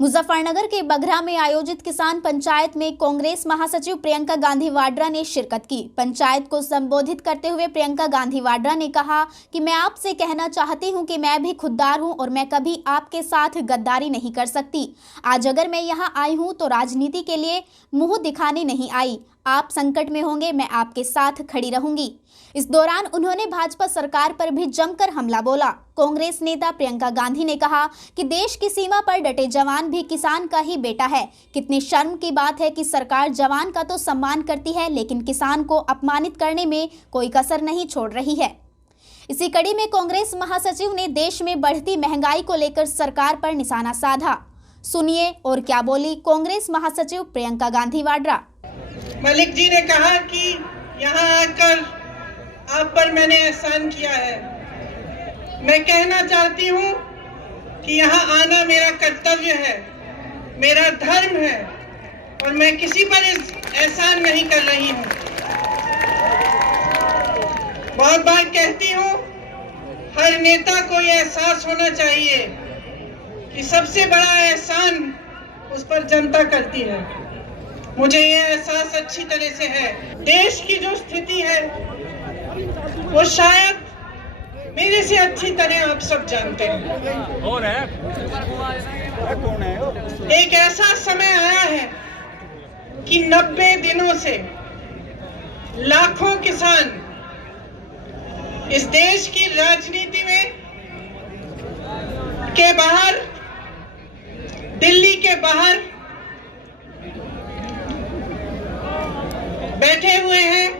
मुजफ्फरनगर के बघरा में आयोजित किसान पंचायत में कांग्रेस महासचिव प्रियंका गांधी वाड्रा ने शिरकत की। पंचायत को संबोधित करते हुए प्रियंका गांधी वाड्रा ने कहा कि मैं आपसे कहना चाहती हूं कि मैं भी खुददार हूं और मैं कभी आपके साथ गद्दारी नहीं कर सकती। आज अगर मैं यहां आई हूं तो राजनीति के लिए मुंह दिखाने नहीं आई। आप संकट में होंगे, मैं आपके साथ खड़ी रहूंगी। इस दौरान उन्होंने भाजपा सरकार पर भी जमकर हमला बोला। कांग्रेस नेता प्रियंका गांधी ने कहा कि देश की सीमा पर डटे जवान भी किसान का ही बेटा है। कितनी शर्म की बात है कि सरकार जवान का तो सम्मान करती है, लेकिन किसान को अपमानित करने में कोई कसर नहीं छोड़ रही है। इसी कड़ी में कांग्रेस महासचिव ने देश में बढ़ती महंगाई को लेकर सरकार पर निशाना साधा। सुनिए और क्या बोली कांग्रेस महासचिव प्रियंका गांधी वाड्रा। मलिक जी ने कहा कि यहाँ आकर आप पर मैंने एहसान किया है। मैं कहना चाहती हूँ कि यहाँ आना मेरा कर्तव्य है, मेरा धर्म है और मैं किसी पर एहसान नहीं कर रही हूँ। बहुत बार कहती हूँ, हर नेता को ये एहसास होना चाहिए कि सबसे बड़ा एहसान उस पर जनता करती है। मुझे ये एहसास अच्छी तरह से है। देश की जो स्थिति है वो शायद मेरे से अच्छी तरह आप सब जानते हैं। कौन है? एक ऐसा समय आया है कि 90 दिनों से लाखों किसान इस देश की राजनीति में के बाहर, दिल्ली के बाहर बैठे हुए हैं,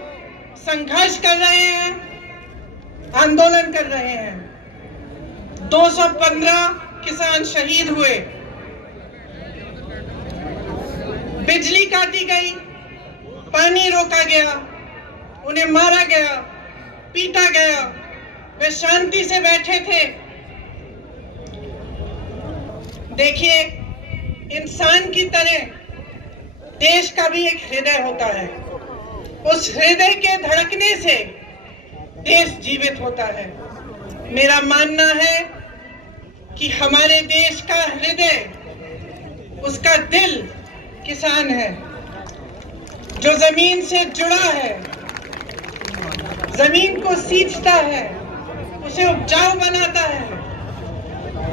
संघर्ष कर रहे हैं, आंदोलन कर रहे हैं। 215 किसान शहीद हुए, बिजली काटी गई, पानी रोका गया, उन्हें मारा गया, पीटा गया। वे शांति से बैठे थे। देखिए, इंसान की तरह देश का भी एक हृदय होता है। उस हृदय के धड़कने से देश जीवित होता है। मेरा मानना है कि हमारे देश का हृदय, उसका दिल किसान है, जो जमीन से जुड़ा है, जमीन को सींचता है, उसे उपजाऊ बनाता है,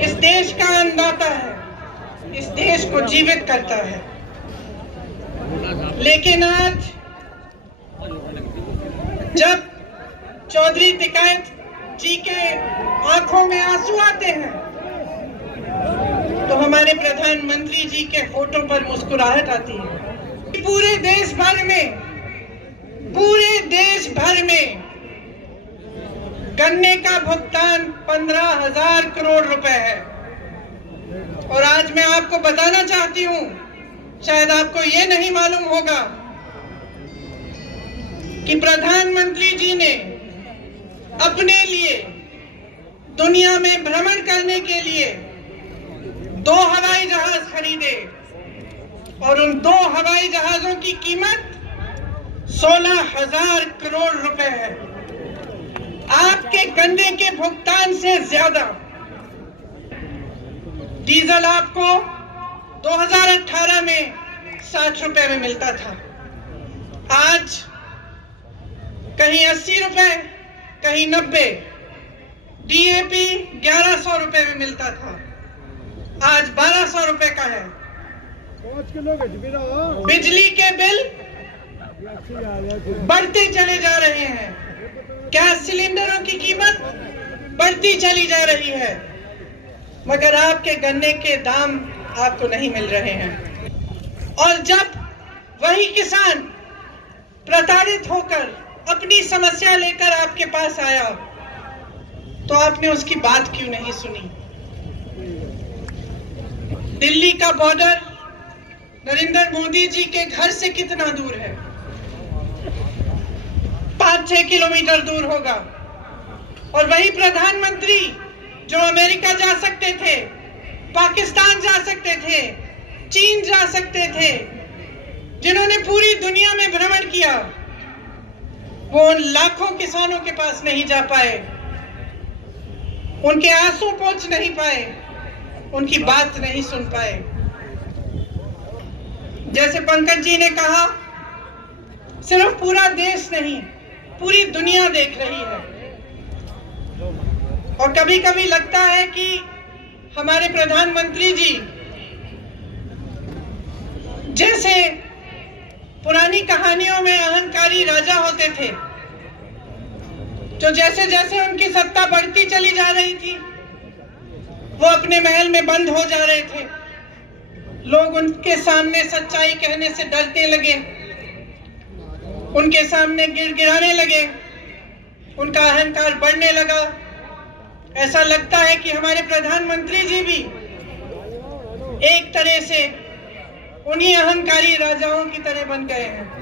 इस देश का अन्नदाता है, इस देश को जीवित करता है। लेकिन आज जब चौधरी तिकायत जी के आंखों में आंसू आते हैं तो हमारे प्रधानमंत्री जी के होठों पर मुस्कुराहट आती है। पूरे देश भर में गन्ने का भुगतान 15,000 करोड़ रुपए है। और आज मैं आपको बताना चाहती हूं, शायद आपको ये नहीं मालूम होगा कि प्रधानमंत्री जी ने अपने लिए दुनिया में भ्रमण करने के लिए 2 हवाई जहाज खरीदे और उन 2 हवाई जहाजों की कीमत 16,000 करोड़ रुपए है। आपके गन्ने के भुगतान से ज्यादा डीजल आपको 2018 में 60 रुपए में मिलता था। आज कहीं 80 रुपए, कहीं 90। डीएपी 1100 रुपए में मिलता था, आज 1200 रुपए का है। बिजली के बिल बढ़ते चले जा रहे हैं, गैस सिलेंडरों की कीमत बढ़ती चली जा रही है, मगर आपके गन्ने के दाम आपको नहीं मिल रहे हैं। और जब वही किसान प्रताड़ित होकर अपनी समस्या लेकर आपके पास आया तो आपने उसकी बात क्यों नहीं सुनी? दिल्ली का बॉर्डर नरेंद्र मोदी जी के घर से कितना दूर है? 5-6 किलोमीटर दूर होगा। और वही प्रधानमंत्री जो अमेरिका जा सकते थे, पाकिस्तान जा सकते थे, चीन जा सकते थे, जिन्होंने पूरी दुनिया में भ्रमण किया, वो उन लाखों किसानों के पास नहीं जा पाए, उनके आंसू पोंछ नहीं पाए, उनकी बात नहीं सुन पाए। जैसे पंकज जी ने कहा, सिर्फ पूरा देश नहीं, पूरी दुनिया देख रही है। और कभी कभी लगता है कि हमारे प्रधानमंत्री जी जैसे पुरानी कहानियों में अहंकारी राजा होते थे, जो जैसे जैसे उनकी सत्ता बढ़ती चली जा रही थी, वो अपने महल में बंद हो जा रहे थे। लोग उनके सामने सच्चाई कहने से डरने लगे, उनके सामने गिड़गिड़ाने लगे, उनका अहंकार बढ़ने लगा। ऐसा लगता है कि हमारे प्रधानमंत्री जी भी एक तरह से उन्हीं अहंकारी राजाओं की तरह बन गए हैं।